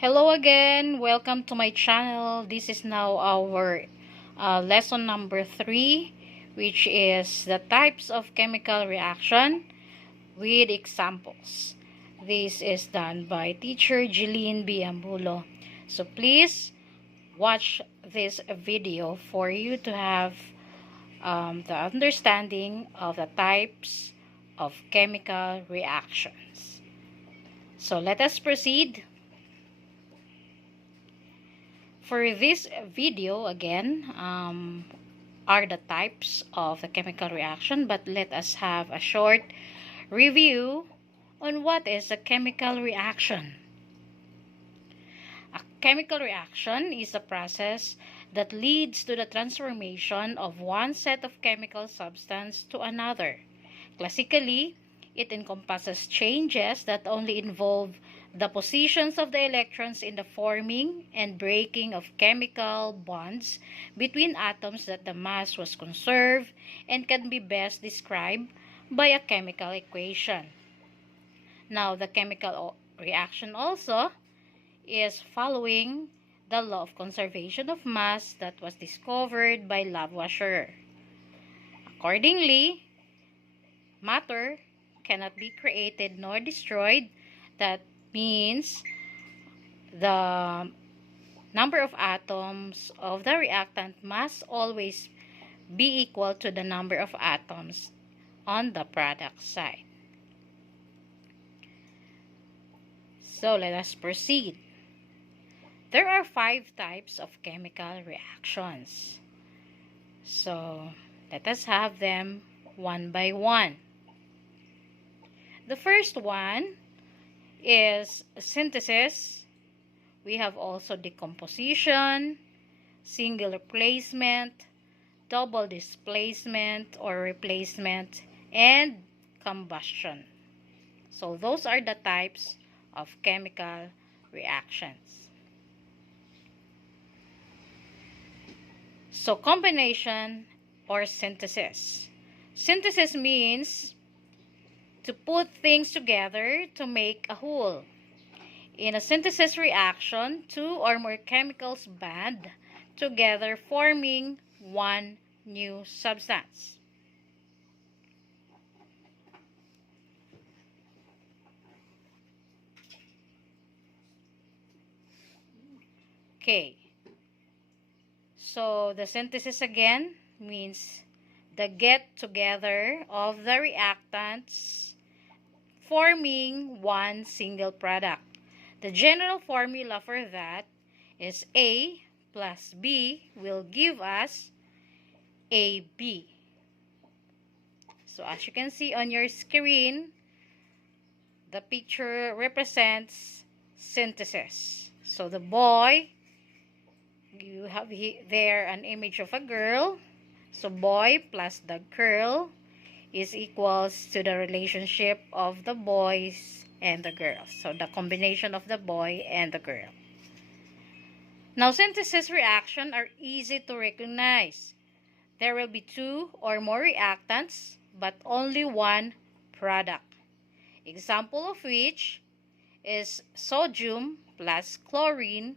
Hello again, welcome to my channel. This is now our lesson number 3, which is the types of chemical reaction with examples. This is done by teacher Jeline B. Ambulo. So please watch this video for you to have the understanding of the types of chemical reactions. So let us proceed. For this video, again, are the types of the chemical reaction, but let us have a short review on what is a chemical reaction. A chemical reaction is a process that leads to the transformation of one set of chemical substance to another. Classically, it encompasses changes that only involve the positions of the electrons in the forming and breaking of chemical bonds between atoms, that the mass was conserved and can be best described by a chemical equation. Now, the chemical reaction also is following the law of conservation of mass that was discovered by Lavoisier. Accordingly, matter cannot be created nor destroyed. That means the number of atoms of the reactant must always be equal to the number of atoms on the product side. So let us proceed. There are 5 types of chemical reactions. So let us have them one by one. The first one is synthesis. We have also decomposition, single replacement, double displacement or replacement, and combustion. So those are the types of chemical reactions. So combination or synthesis. Synthesis means to put things together to make a whole. In a synthesis reaction, 2 or more chemicals band together forming one new substance. Okay. So the synthesis again means the get together of the reactants forming one single product. The general formula for that is A plus B will give us AB. So as you can see on your screen, the picture represents synthesis. So the boy, you have there an image of a girl. So boy plus the girl is equals to the relationship of the boys and the girls. So the combination of the boy and the girl. Now synthesis reactions are easy to recognize. There will be 2 or more reactants but only one product. Example of which is sodium plus chlorine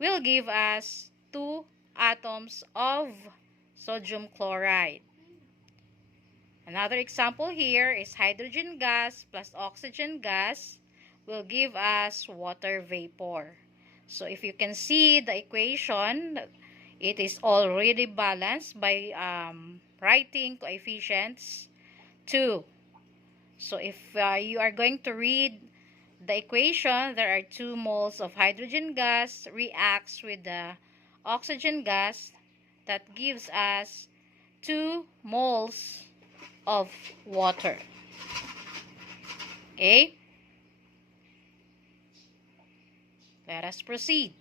will give us 2 atoms of sodium chloride. Another example here is hydrogen gas plus oxygen gas will give us water vapor. So if you can see the equation, it is already balanced by writing coefficients 2. So if you are going to read the equation, there are 2 moles of hydrogen gas reacts with the oxygen gas. That gives us 2 moles of water. Okay? Let us proceed.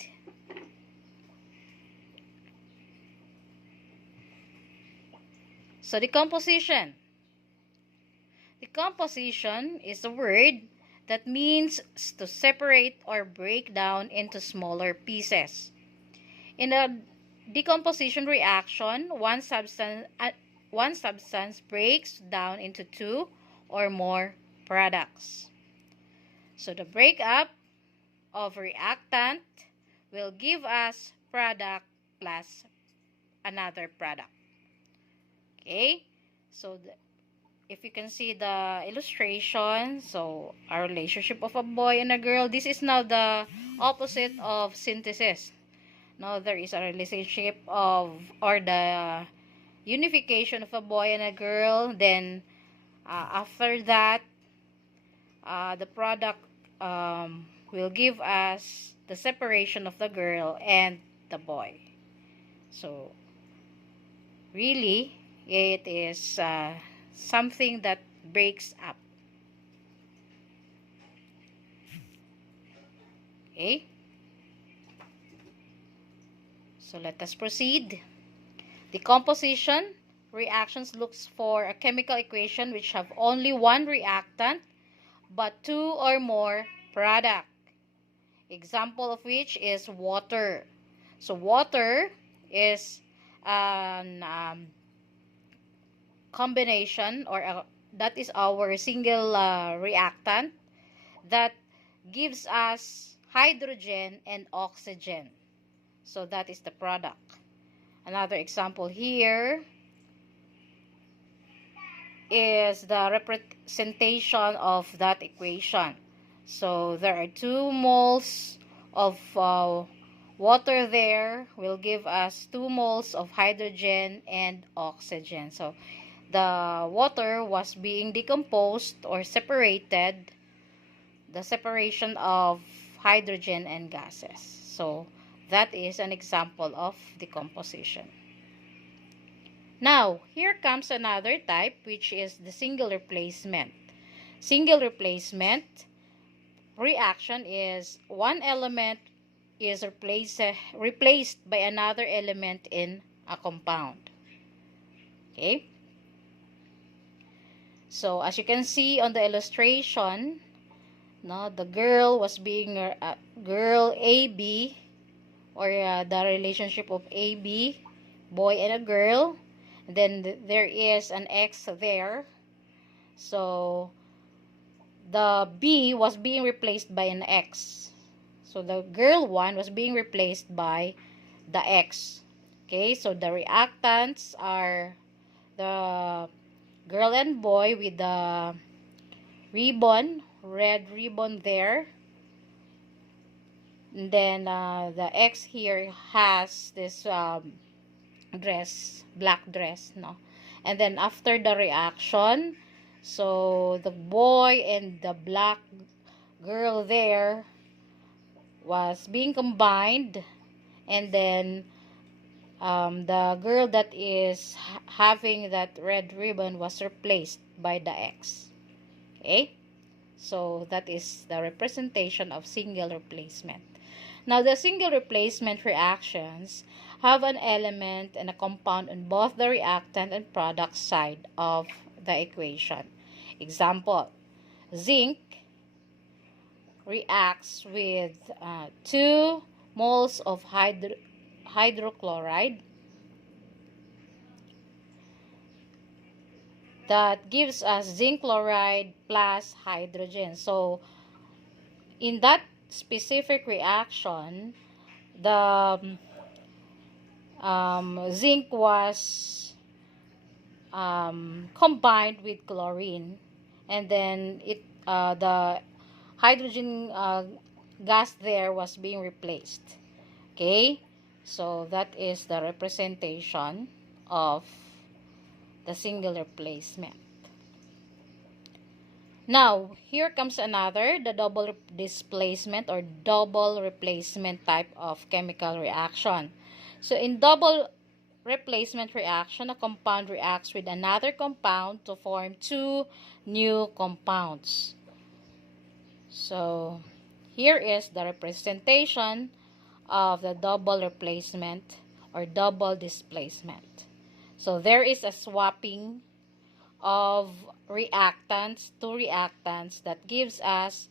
So decomposition. Decomposition is a word that means to separate or break down into smaller pieces. In a decomposition reaction, one substance breaks down into 2 or more products. So the breakup of reactant will give us product plus another product. Okay? So, if you can see the illustration, so our relationship of a boy and a girl, this is now the opposite of synthesis. Now, there is a relationship of, or the unification of a boy and a girl. Then, after that, the product will give us the separation of the girl and the boy. So, really, it is something that breaks up. Okay? So, let us proceed. Decomposition reactions looks for a chemical equation which have only one reactant but two or more product. Example of which is water. So, water is an combination, or that is our single reactant that gives us hydrogen and oxygen. So, that is the product. Another example here is the representation of that equation. So, there are 2 moles of water there will give us 2 moles of hydrogen and oxygen. So, the water was being decomposed or separated, the separation of hydrogen and gases. So, that is an example of decomposition. Now, here comes another type, which is the single replacement. Single replacement reaction is one element is replaced by another element in a compound. Okay? So, as you can see on the illustration, no, the girl was being girl AB, or the relationship of AB, boy and a girl. And then there is an X there. So, the B was being replaced by an X. So, the girl one was being replaced by the X. Okay, so the reactants are the girl and boy with the ribbon, red ribbon there. And then the X here has this dress, black dress, no? And then after the reaction, so the boy and the black girl there was being combined, and then the girl that is having that red ribbon was replaced by the X. Okay? So, that is the representation of single replacement. Now, the single replacement reactions have an element and a compound on both the reactant and product side of the equation. Example, zinc reacts with 2 moles of hydrochloride. That gives us zinc chloride plus hydrogen. So, in that specific reaction, the zinc was combined with chlorine, and then the hydrogen gas there was being replaced. Okay, so that is the representation of the single replacement. Now, here comes another, the double displacement or double replacement type of chemical reaction. So, in double replacement reaction, a compound reacts with another compound to form 2 new compounds. So, here is the representation of the double replacement or double displacement. So, there is a swapping of reactants, 2 reactants, that gives us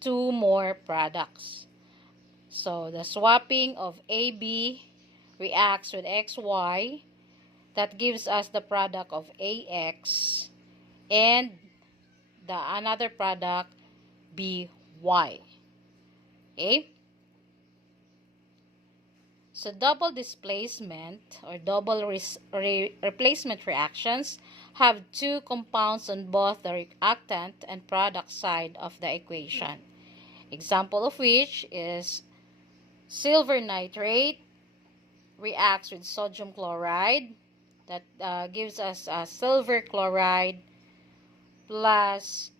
2 more products. So, the swapping of AB reacts with XY, that gives us the product of AX, and the another product BY. Okay? So double displacement or double replacement reactions have two compounds on both the reactant and product side of the equation. Example of which is silver nitrate reacts with sodium chloride. That gives us silver chloride plus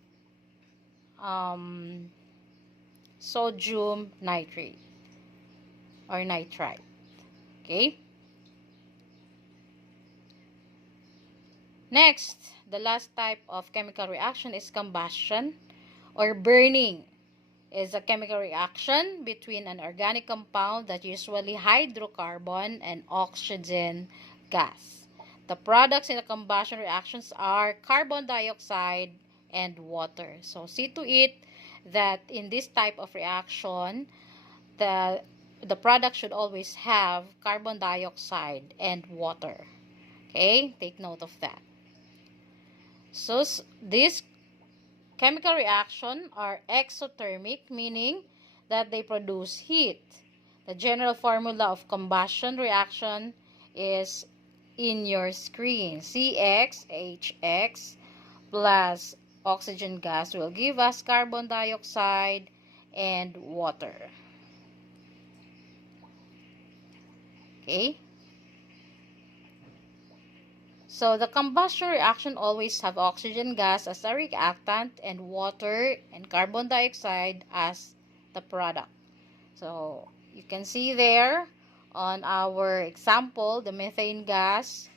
sodium nitrate or nitrite. Okay? Next, the last type of chemical reaction is combustion or burning. Is a chemical reaction between an organic compound that usually hydrocarbon and oxygen gas. The products in the combustion reactions are carbon dioxide and water. So see to it that in this type of reaction, the product should always have carbon dioxide and water. Okay, take note of that. So this chemical reaction are exothermic, meaning that they produce heat. The general formula of combustion reaction is in your screen. CXHX plus oxygen gas will give us carbon dioxide and water. Okay? So the combustion reaction always have oxygen gas as a reactant and water and carbon dioxide as the product. So you can see there on our example, the methane gas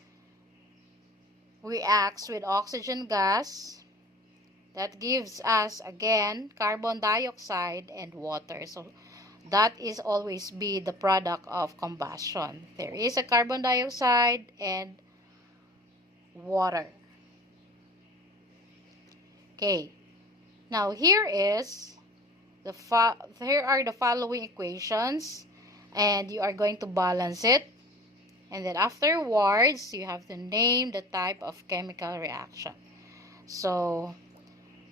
reacts with oxygen gas. That gives us again carbon dioxide and water. So that is always be the product of combustion. There is a carbon dioxide and water. Okay. Now here are the following equations, and you are going to balance it, and then afterwards you have to name the type of chemical reaction. So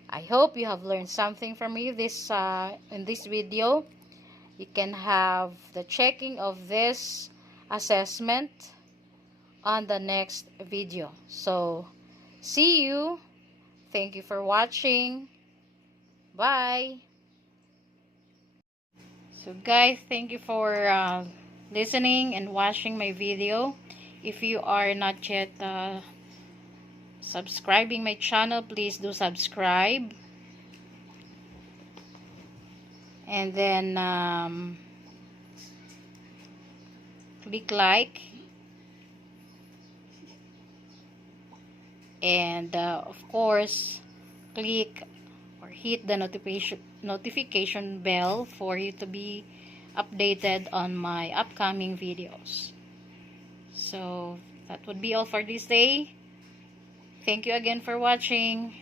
I hope you have learned something from me in this video. You can have the checking of this assessment on the next video. So see you. Thank you for watching. Bye. So guys, thank you for listening and watching my video. If you are not yet subscribing my channel, please do subscribe. And then click like. And of course, click or hit the notification bell for you to be updated on my upcoming videos. So that would be all for this day. Thank you again for watching.